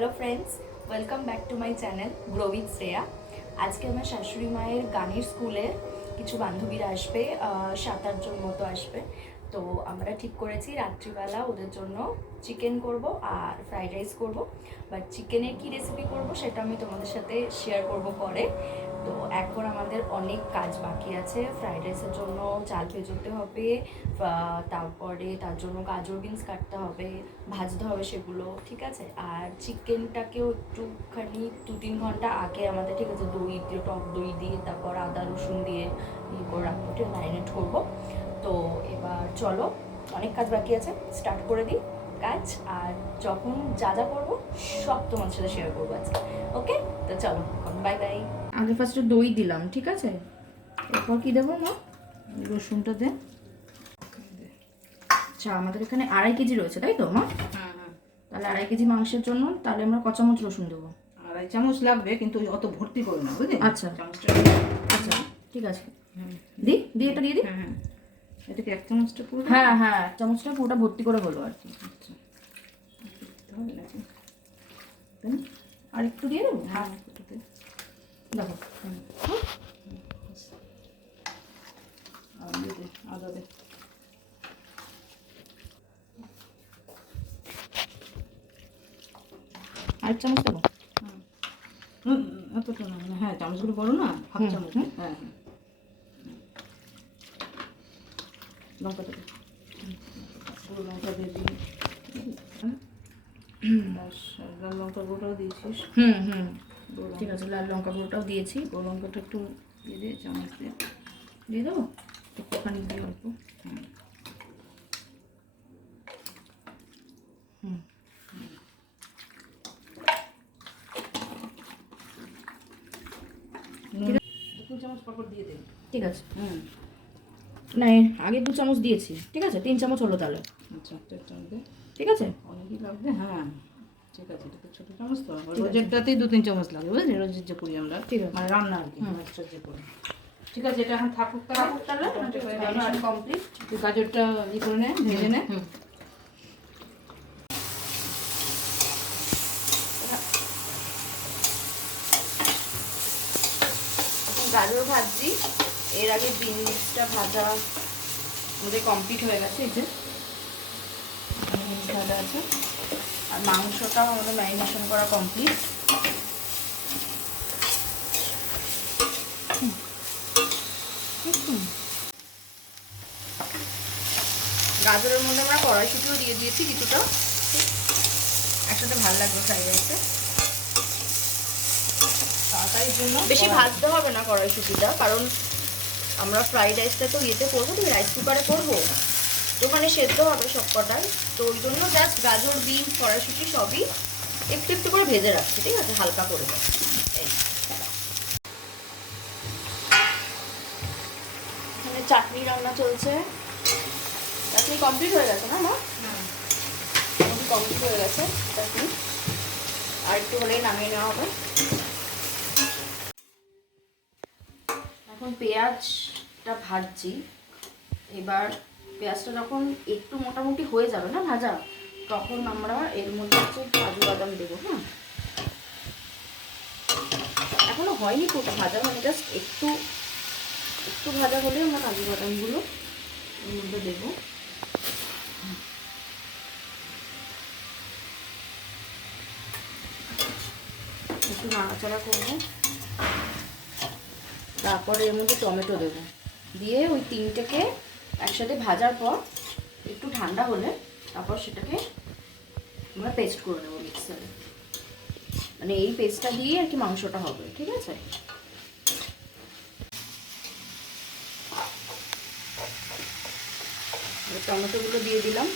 Hello friends, welcome back to my channel grow with Shreya. আজকে আমার শাশুড়ি মায়ের গানের স্কুলে কিছু বান্ধবীরা আসবে, 7-8 জন মতো আসবে। তো আমরা ঠিক করেছি রাত্রিবেলা ওদের জন্য চিকেন করব আর ফ্রাইড রাইস করব। বাট চিকেনের কী রেসিপি করব সেটা আমি তোমাদের সাথে শেয়ার করব পরে। তো এখন আমাদের অনেক কাজ বাকি আছে। ফ্রাইড রাইসের জন্য চাল ভেজোতে হবে, তারপরে তার জন্য গাজর বিনস কাটতে হবে, ভাজতে হবে সেগুলো, ঠিক আছে। আর চিকেনটাকেও একটুখানি 2-3 ঘন্টা আগে আমাদের, ঠিক আছে, দই দিয়ে, টক দই দিয়ে, তারপর আদা রসুন দিয়ে করে রাখবো, ঠিক ম্যারিনেট করবো। তো এবার চলো, অনেক কাজ বাকি আছে, স্টার্ট করে দিই কাজ। আর যখন যা যা করবো সব তোমার সাথে শেয়ার করবো আজকে। ওকে, তো চলো, বাই বাই। আগে ফার্স্টে দই দিলাম, ঠিক আছে। এরপর কি দেবো না, রসুনটা দে। আচ্ছা, আমাদের এখানে 2.5 কেজি রয়েছে, তাই তো মা? হ্যাঁ হ্যাঁ। তাহলে 2.5 কেজি মাংসের জন্য তাহলে আমরা ক চামচ রসুন দেবো? 2.5 চামচ লাগবে, কিন্তু অত ভর্তি করো না, বুঝলি? আচ্ছা চামচটা আচ্ছা, ঠিক আছে। দি এটা দিয়ে দিই। হ্যাঁ হ্যাঁ, এটাকে 1 চামচটা পুরো। হ্যাঁ হ্যাঁ, 1 চামচটা পুরোটা ভর্তি করে হলো আর কি। আচ্ছা, হবে নাকি? আর একটু দিয়ে দেবো। হ্যাঁ, একটুতে দেখো, আর দিয়ে দে, আদা দে। আর 1 চামচ দেবো। এতটা না, হ্যাঁ চামচগুলো বড় না, হাফ চামচ। হ্যাঁ হ্যাঁ, লঙ্কা দেবে, পুরো লঙ্কা দিয়ে দিই। লাল লঙ্কা গুঁড়োটাও দিয়েছিস? হুম, ঠিক আছে, লাল লঙ্কা গুঁড়োটাও দিয়েছি। ও লঙ্কাটা একটু দিয়ে দিয়ে, চামচ দিয়ে দিয়ে দেবো একটুখানি, দিয়ে অল্প। দু চামচ পর দিয়ে দে। ঠিক আছে। না, আগে 2 চামচ দিয়েছি, ঠিক আছে, 3 চামচ হলো তাহলে। আচ্ছা, একটা দে। ঠিক আছে, অনেকই লাগবে। হ্যাঁ ঠিক আছে, এটা তো ছোটো চামচ তো, রোজেরটাতেই 2-3 চামচ লাগে, বুঝলি? রোজের যে করি আমরা, ঠিক আছে, মানে রান্না আর কি, মাছটা যে করি। ঠিক আছে, এটা এখন থাকুক তাহলে। কমপ্লিট। তুই গাজরটা ই করে নে, ভেজে নে। গাজর ভাজছি, এর আগে বিনসটা ভাজা আমাদের কমপ্লিট হয়ে গেছে। এই যে বিনস ভাজা আছে, আর মাংসটাও আমাদের ম্যারিনেশন করা কমপ্লিট। গাজরের মধ্যে আমরা কড়াইশুঁটিও দিয়ে দিয়েছি কিছুটা, একসাথে ভালো লাগবে ফ্রাইড রাইসে। তাড়াতাড়ির জন্য বেশি ভাজতে হবে না কড়াইশুঁটিটা, কারণ আমরা ফ্রাইড রাইসটা তো ইয়েতে করবো, তো রাইস কুকারে করবো, তো ওখানে সেদ্ধ হবে সব কটাই। তো ওই জন্য জাস্ট গাজর, বিনস, কড়াইশুঁটি সবই একটু একটু করে ভেজে রাখছি, ঠিক আছে, হালকা করে। এখানে চাটনি রান্না চলছে। চাটনি কমপ্লিট হয়ে গেছে না মা? কমপ্লিট হয়ে গেছে চাটনি, আর একটু হলেই নামিয়ে নেওয়া হবে। এখন পেঁয়াজটা ভাজছি। এবার পেঁয়াজটা যখন একটু মোটামুটি হয়ে যাবে না ভাজা, তখন আমরা এর মধ্যে হচ্ছে কাজু বাদাম দেবো। হ্যাঁ, এখনো হয়নি খুব ভাজা, মানে জাস্ট একটু একটু ভাজা হলে আমরা কাজু বাদামগুলো এর মধ্যে দেবো। একটু নাড়াচাড়া করবো, তারপরে এর মধ্যে টমেটো দেবো, দিয়ে ওই 3টেকে একসাথে ভাজার পর একটু ঠান্ডা হলে তারপর সেটাকে আমরা পেস্ট করে নেবো মিক্সারে। মানে এই পেস্টটা দিয়ে আর কি মাংসটা হবে, ঠিক আছে। টমেটোগুলো দিয়ে দিলাম।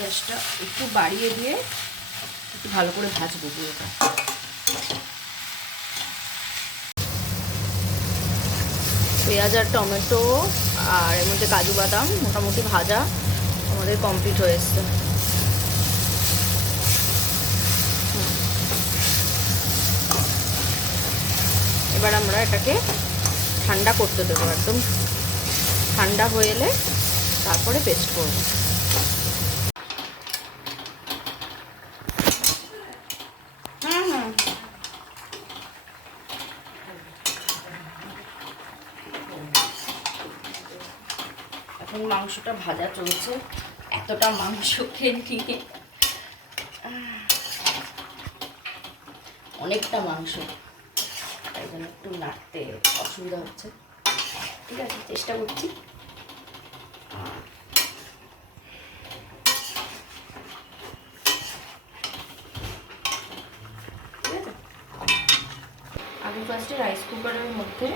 গ্যাসটা একটু বাড়িয়ে দিয়ে একটু ভালো করে ভাজবো পুরোটা। পেঁয়াজ আর টমেটো আর এর মধ্যে কাজু বাদাম মোটামুটি ভাজা আমাদের কমপ্লিট হয়ে এসছে। এবার আমরা এটাকে ঠান্ডা করতে দেবো, একদম ঠান্ডা হয়ে এলে তারপরে পেস্ট করবো। এখন মাংসটা ভাজা চলছে, এতটা মাংস খেয়ে নিয়ে অনেকটা মাংস, তাই জন্য একটু নাড়তে অসুবিধা হচ্ছে। ঠিক আছে, চেষ্টা করছি। আগে ফার্স্টে রাইস কুকারের মধ্যে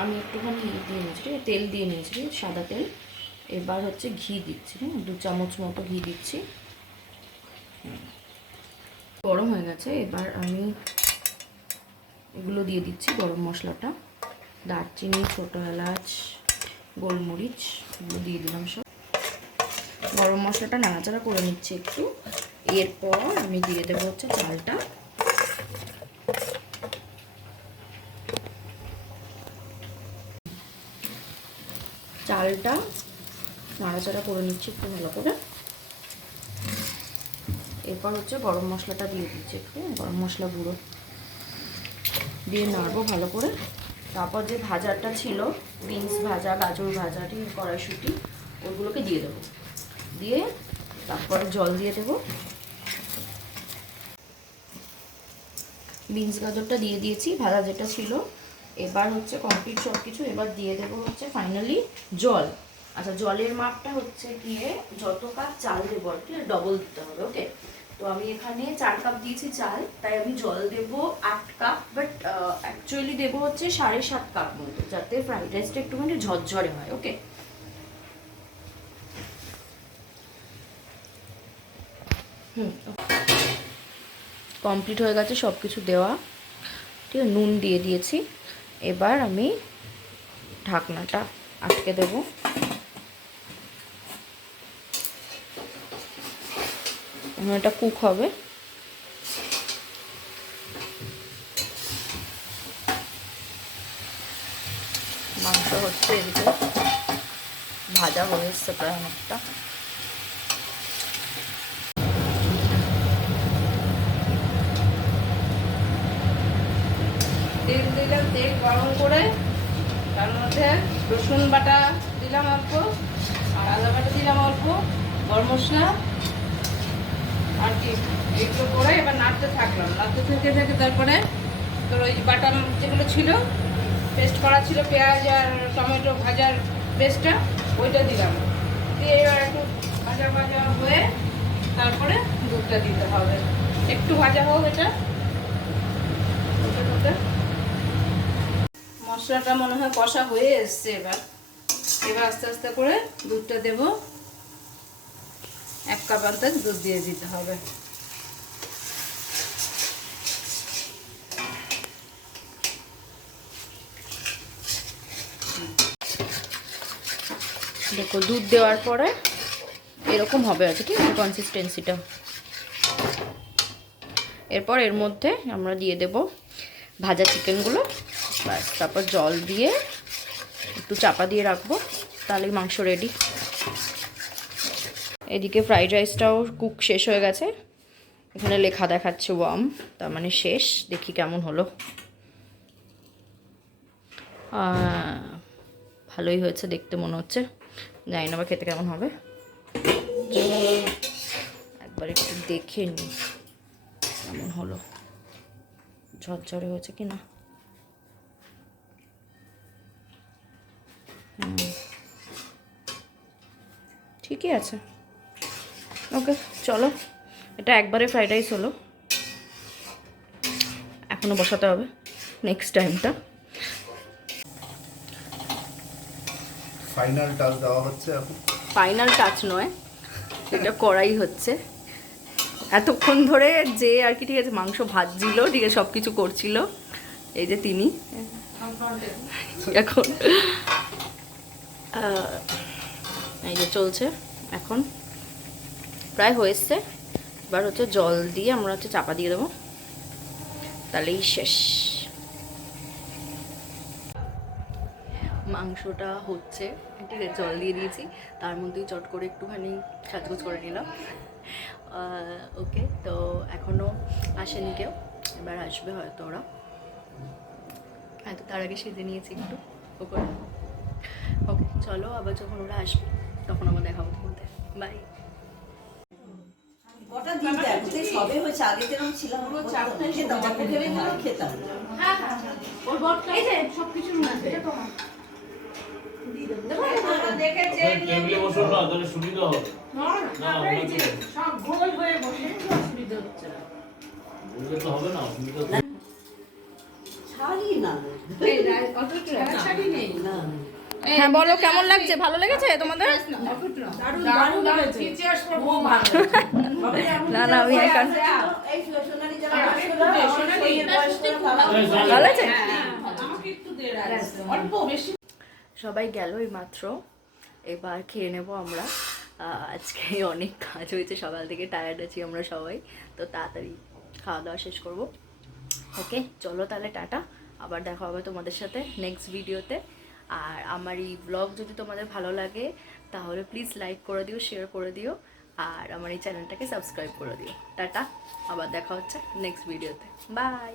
আমি একটুখানি দিয়ে নিয়েছি, তেল দিয়ে নিয়েছি, সাদা তেল। এবার হচ্ছে ঘি দিচ্ছি, 2 চামচ মতো ঘি দিচ্ছি। গরম হয়ে গেছে, এবার আমি এগুলো দিয়ে দিচ্ছি, গরম মশলাটা, দারচিনি, ছোটো এলাচ, গোলমরিচ, এগুলো দিয়ে দিলাম সব। গরম মশলাটা নাড়াচাড়া করে নিচ্ছি একটু। এরপর আমি দিয়ে দেবো হচ্ছে চালটা। চালটা নাড়াচাড়া করে নিচ্ছি একটু ভালো করে। এরপর হচ্ছে গরম মশলাটা দিয়ে দিচ্ছি, একটু গরম মশলা গুঁড়ো দিয়ে নাড়বো ভালো করে। তারপর যে ভাজাটা ছিল, বিনস ভাজা, গাজর ভাজা, ঠিক কড়াইশুঁটি, ওগুলোকে দিয়ে দেবো। দিয়ে তারপরে জল দিয়ে দেবো। বিনস গাজরটা দিয়ে দিয়েছি, ভাজা যেটা ছিল। এবার হচ্ছে কমপ্লিট সব কিছু। এবার দিয়ে দেবো হচ্ছে ফাইনালি জল। আচ্ছা, জলের মাপটা হচ্ছে গিয়ে যত কাপ চাল দেবো আর কি, ডবল দিতে হবে। ওকে, তো আমি এখানে 4 কাপ দিয়েছি চাল, তাই আমি জল দেবো 8 কাপ, বাট অ্যাকচুয়ালি দেবো হচ্ছে 7.5 কাপ মতো, যাতে ফ্রাইড রাইসটা একটুখানি ঝরঝরে হয়। ওকে, কমপ্লিট হয়ে গেছে সব কিছু দেওয়া। ঠিক আছে, নুন দিয়ে দিয়েছি। এবার আমি ঢাকনাটা আটকে দেব। এটা কুক হবে। মাংস হচ্ছে এদিকে ভাজা হয়ে এসছে প্রায় অনেকটা। তেল দিলাম, তেল গরম করে তার মধ্যে রসুন বাটা দিলাম অল্প, আর আদা বাটা দিলাম অল্প, গরম মশলা আর কি, এইগুলো করে এবার নাড়তে থাকলাম। নাড়তে থেকে থেকে তারপরে তোর ওই বাটা যেগুলো ছিল, পেস্ট করা ছিল, পেঁয়াজ আর টমেটো ভাজার পেস্টটা, ওইটা দিলাম। দিয়ে এবার একটু ভাজা ভাজা হয়ে তারপরে দুধটা দিতে হবে। একটু ভাজা হোক এটা। মশলাটা মনে হয় কষা হয়ে এসছে। এবার এবার আস্তে আস্তে করে দুধটা দেব। 1 কাপ অন্তত দুধ দিয়ে দিতে হবে। দেখো, দুধ দেওয়ার পরে এরকম হবে, আছে ঠিক আছে কনসিস্টেন্সিটা। এরপর এর মধ্যে আমরা দিয়ে দেব ভাজা চিকেনগুলো, ব্যাস। তারপর জল দিয়ে একটু চাপা দিয়ে রাখবো, তাহলেই মাংস রেডি। এদিকে ফ্রাইড রাইসটাও কুক শেষ হয়ে গেছে। এখানে লেখা দেখাচ্ছে ওয়ার্ম, তার মানে শেষ। দেখি কেমন হলো। ভালোই হয়েছে দেখতে মনে হচ্ছে, জানি না বা খেতে কেমন হবে। একবার একটু দেখে নিই কেমন হলো, ঝরঝরে হয়েছে কি না। ঠিকই আছে। ওকে, চলো, এটা একবারে ফ্রাইড রাইস হলো। এখনো বসাতে হবে নেক্সট টাইমটা। ফাইনাল টাচ দেওয়া হচ্ছে এখন। ফাইনাল টাচ নয়, এটা করাই হচ্ছে। এতক্ষণ ধরে যে আর কি, ঠিক আছে, মাংস ভাজছিল, ঠিক আছে, সব কিছু করছিল, এই যে তিনি এখন এই যে চলছে। এখন প্রায় হয়েছে। এবার হচ্ছে জল দিয়ে আমরা হচ্ছে চাপা দিয়ে দেবো, তাহলেই শেষ। মাংসটা হচ্ছে, ঠিক আছে, জল দিয়ে দিয়েছি, তার মধ্যেই চট করে একটুখানি সাজগোজ করে নিলাম। ওকে, তো এখনও আসেনি কেউ, এবার আসবে হয়তো ওরা, হয়তো তার আগে সেজে নিয়েছি একটু ওপরে। ওকে চলো, আবার যখন ওরা আসবে তখন আবার দেখাবো তোমাদের। বাই। কটা দিন দেখতে সবে হয়েছে, আগে যেরকম ছিলাম খেতাম, অল্প খেলে গেলেও খেতাম। এই যে সবকিছুর মধ্যে টেবিলে বসো না, তাহলে সুবিধা হবে। সব গোল হয়ে বসে অসুবিধা হচ্ছে না। বললে তো হবে না, অসুবিধা তো ছাড়ি না ছাড়ি নেই। না হ্যাঁ বলো, কেমন লাগছে? ভালো লেগেছে তোমাদের? দারুণ দারুণ হয়েছে, খুব ভালো হয়েছে। না না, আমি এখন এই সোনালি যারা সোনালি ভালো আছে। আমাকে একটু দে অল্প বেশি। সবাই গেল এই মাত্র, এবার খেয়ে নেবো আমরা। আজকে অনেক কাজ হয়েছে, সকাল থেকে টায়ার্ড আছি আমরা সবাই, তো তাড়াতাড়ি খাওয়া দাওয়া শেষ করব। ওকে চলো তাহলে, টাটা, আবার দেখা হবে তোমাদের সাথে নেক্সট ভিডিওতে। আর আমার এই ব্লগ যদি তোমাদের ভালো লাগে তাহলে প্লিজ লাইক করে দিও, শেয়ার করে দিও, আর আমার এই চ্যানেলটাকে সাবস্ক্রাইব করে দিও। টাটা, আবার দেখা হচ্ছে নেক্সট ভিডিওতে। বাই।